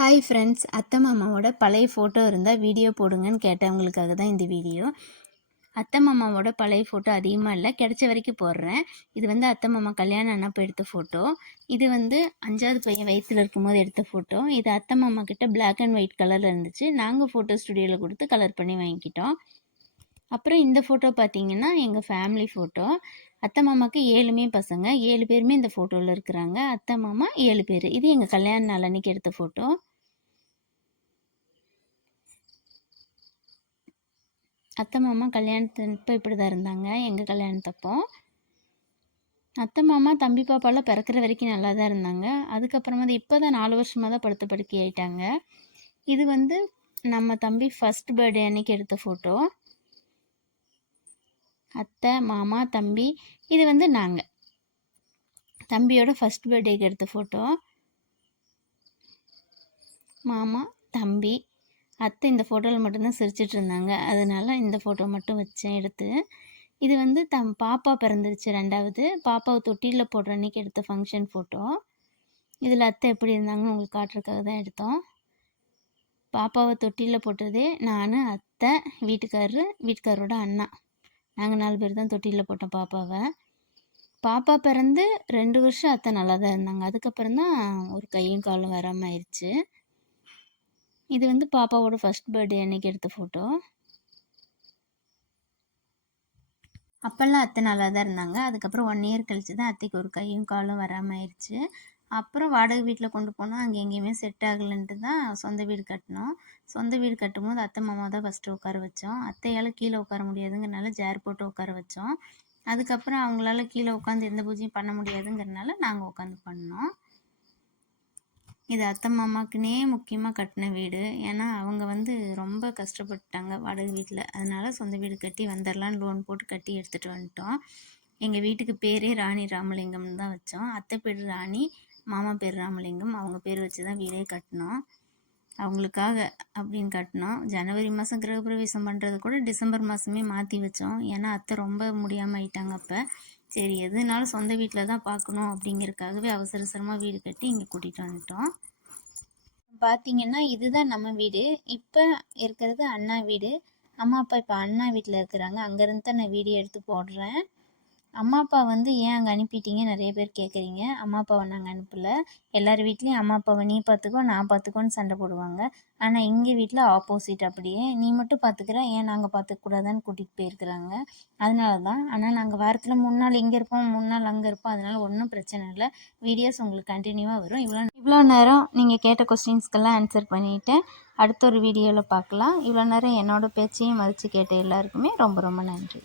Hi friends, அத்தை மாமாவோட பழைய ஃபோட்டோ இருந்தால் வீடியோ போடுங்கன்னு கேட்டவங்களுக்காக தான் இந்த வீடியோ. அத்தை மாமாவோட பழைய ஃபோட்டோ அதிகமாக இல்லை, கிடைச்ச வரைக்கும் போடுறேன். இது வந்து அத்தை மாமா கல்யாணம் ஆனப்போ எடுத்த ஃபோட்டோ. இது வந்து 5வது பையன் வயிற்றில் இருக்கும்போது எடுத்த ஃபோட்டோ. இது அத்தை மாமா கிட்ட பிளாக் அண்ட் ஒயிட் கலரில் இருந்துச்சு. நாங்கள் ஃபோட்டோ ஸ்டுடியோவில் கொடுத்து கலர் பண்ணி வாங்கிக்கிட்டோம். அப்புறம் இந்த ஃபோட்டோ பார்த்தீங்கன்னா எங்கள் ஃபேமிலி ஃபோட்டோ. அத்தை மாமாவுக்கு 7 பசங்க, 7 பேருமே இந்த ஃபோட்டோவில் இருக்கிறாங்க. அத்தை மாமா 7 பேர். இது எங்கள் கல்யாண நாள் அன்னைக்கு எடுத்த ஃபோட்டோ. அத்தை மாமா கல்யாணத்தப்போ இப்படி தான் இருந்தாங்க. எங்கள் கல்யாணத்தப்போ அத்தை மாமா தம்பி பாப்பாலாம் பிறக்கிற வரைக்கும் நல்லா தான் இருந்தாங்க. அதுக்கப்புறமா தான் இப்போ தான் 4 வருஷமாக தான் படுத்த படுக்கை ஆயிட்டாங்க. இது வந்து நம்ம தம்பி ஃபர்ஸ்ட் பர்த்டே அன்னைக்கு எடுத்த ஃபோட்டோ. அத்தை மாமா தம்பி, இது வந்து நாங்கள் தம்பியோட ஃபர்ஸ்ட் பர்த்டேக்கு எடுத்த ஃபோட்டோ. மாமா தம்பி அத்தை இந்த ஃபோட்டோவில் மட்டும்தான் சிரிச்சிட்டு இருந்தாங்க, அதனால இந்த ஃபோட்டோ மட்டும் வச்சேன் எடுத்து. இது வந்து பாப்பா பிறந்துருச்சு 2வது பாப்பாவை தொட்டிலில் போடுற அன்னைக்கு எடுத்த ஃபங்க்ஷன் ஃபோட்டோ. இதில் அத்தை எப்படி இருந்தாங்கன்னு உங்களுக்கு காட்டுறதுக்காக தான் எடுத்தோம். பாப்பாவை தொட்டிலில் போட்டது நான், அத்தை, வீட்டுக்காரோட அண்ணா, நாங்கள் 4 பேர் தான் தொட்டிலில் போட்டோம் பாப்பாவை. பாப்பா பிறந்து 2 வருஷம் அத்தை நல்லா தான் இருந்தாங்க. அதுக்கப்புறம் தான் ஒரு கையும் காலும் வராமல் ஆயிடுச்சு. இது வந்து பாப்பாவோட ஃபர்ஸ்ட் பர்த்டே அன்னைக்கு எடுத்த ஃபோட்டோ. அப்போல்லாம் அத்தை நல்லா தான் இருந்தாங்க. அதுக்கப்புறம் 1 இயர் கழிச்சு தான் அத்தைக்கு ஒரு கையும் காலும் வராமல் ஆயிடுச்சு. அப்புறம் வாடகை வீட்டில் கொண்டு போனோம். அங்கே எங்கேயுமே செட் ஆகலைன்ட்டு தான் சொந்த வீடு கட்டினோம். சொந்த வீடு கட்டும்போது அத்தை மாமா தான் ஃபஸ்ட்டு உட்கார வச்சோம். அத்தையால் கீழே உட்கார முடியாதுங்கிறனால சேர் போட்டு உட்கார வச்சோம். அதுக்கப்புறம் அவங்களால கீழே உட்காந்து எந்த பூஜையும் பண்ண முடியாதுங்கிறனால நாங்கள் உட்காந்து பண்ணோம். இது அத்தை மாமாக்குன்னே முக்கியமாக கட்டின வீடு. ஏன்னா அவங்க வந்து ரொம்ப கஷ்டப்பட்டாங்க வாடகை வீட்டில். அதனால் சொந்த வீடு கட்டி வந்துடலான்னு லோன் போட்டு கட்டி எடுத்துகிட்டு வந்துட்டோம். எங்கள் வீட்டுக்கு பேரே ராணி ராமலிங்கம்னு தான் வச்சோம். அத்தை பேர் ராணி, மாமா பேர் ராமலிங்கம். அவங்க பேர் வச்சு தான் வீடே கட்டினோம். அவங்களுக்காக அப்படின்னு கட்டினோம். ஜனவரி மாதம் கிரகப்பிரவேசம் பண்ணுறது கூட டிசம்பர் மாதமே மாற்றி வச்சோம். ஏன்னா அத்தை ரொம்ப முடியாமல் ஆயிட்டாங்க. அப்போ சரி எதுனாலும் சொந்த வீட்டில் தான் பார்க்கணும் அப்படிங்கிறதுக்காகவே அவசரமாக வீடு கட்டி இங்கே கூட்டிகிட்டு வந்துட்டோம். பார்த்தீங்கன்னா இதுதான் நம்ம வீடு. இப்போ இருக்கிறது அண்ணா வீடு. அம்மா அப்பா இப்போ அண்ணா வீட்டில் இருக்கிறாங்க. அங்கேருந்து தான் நான் வீடியோ எடுத்து போடுறேன். அம்மா அப்பா வந்து ஏன் அங்கே அனுப்பிட்டீங்க நிறைய பேர் கேட்குறீங்க. அம்மா அப்பாவை நாங்கள் அனுப்பலை. எல்லார் வீட்லேயும் அம்மா அப்பாவை நீ பார்த்துக்கோ நான் பார்த்துக்கோன்னு சண்டை போடுவாங்க. ஆனால் எங்கள் வீட்டில் ஆப்போசிட். அப்படியே நீ மட்டும் பார்த்துக்கிற, ஏன் நாங்கள் பார்த்துக்கூடாதான்னு கூட்டிகிட்டு போயிருக்கிறாங்க. அதனால தான். ஆனால் நாங்கள் வாரத்தில் 3 நாள் இங்கே இருப்போம், 3 நாள் அங்கே இருப்போம். அதனால் ஒன்றும் பிரச்சனை இல்லை. வீடியோஸ் உங்களுக்கு கண்டினியூவாக வரும். இவ்வளோ நேரம் நீங்கள் கேட்ட கொஸ்டின்ஸ்க்கெல்லாம் ஆன்சர் பண்ணிவிட்டேன். அடுத்த ஒரு வீடியோவில் பார்க்கலாம். இவ்வளோ நேரம் என்னோடய பேச்சையும் மதித்து கேட்ட எல்லாருக்குமே ரொம்ப ரொம்ப நன்றி.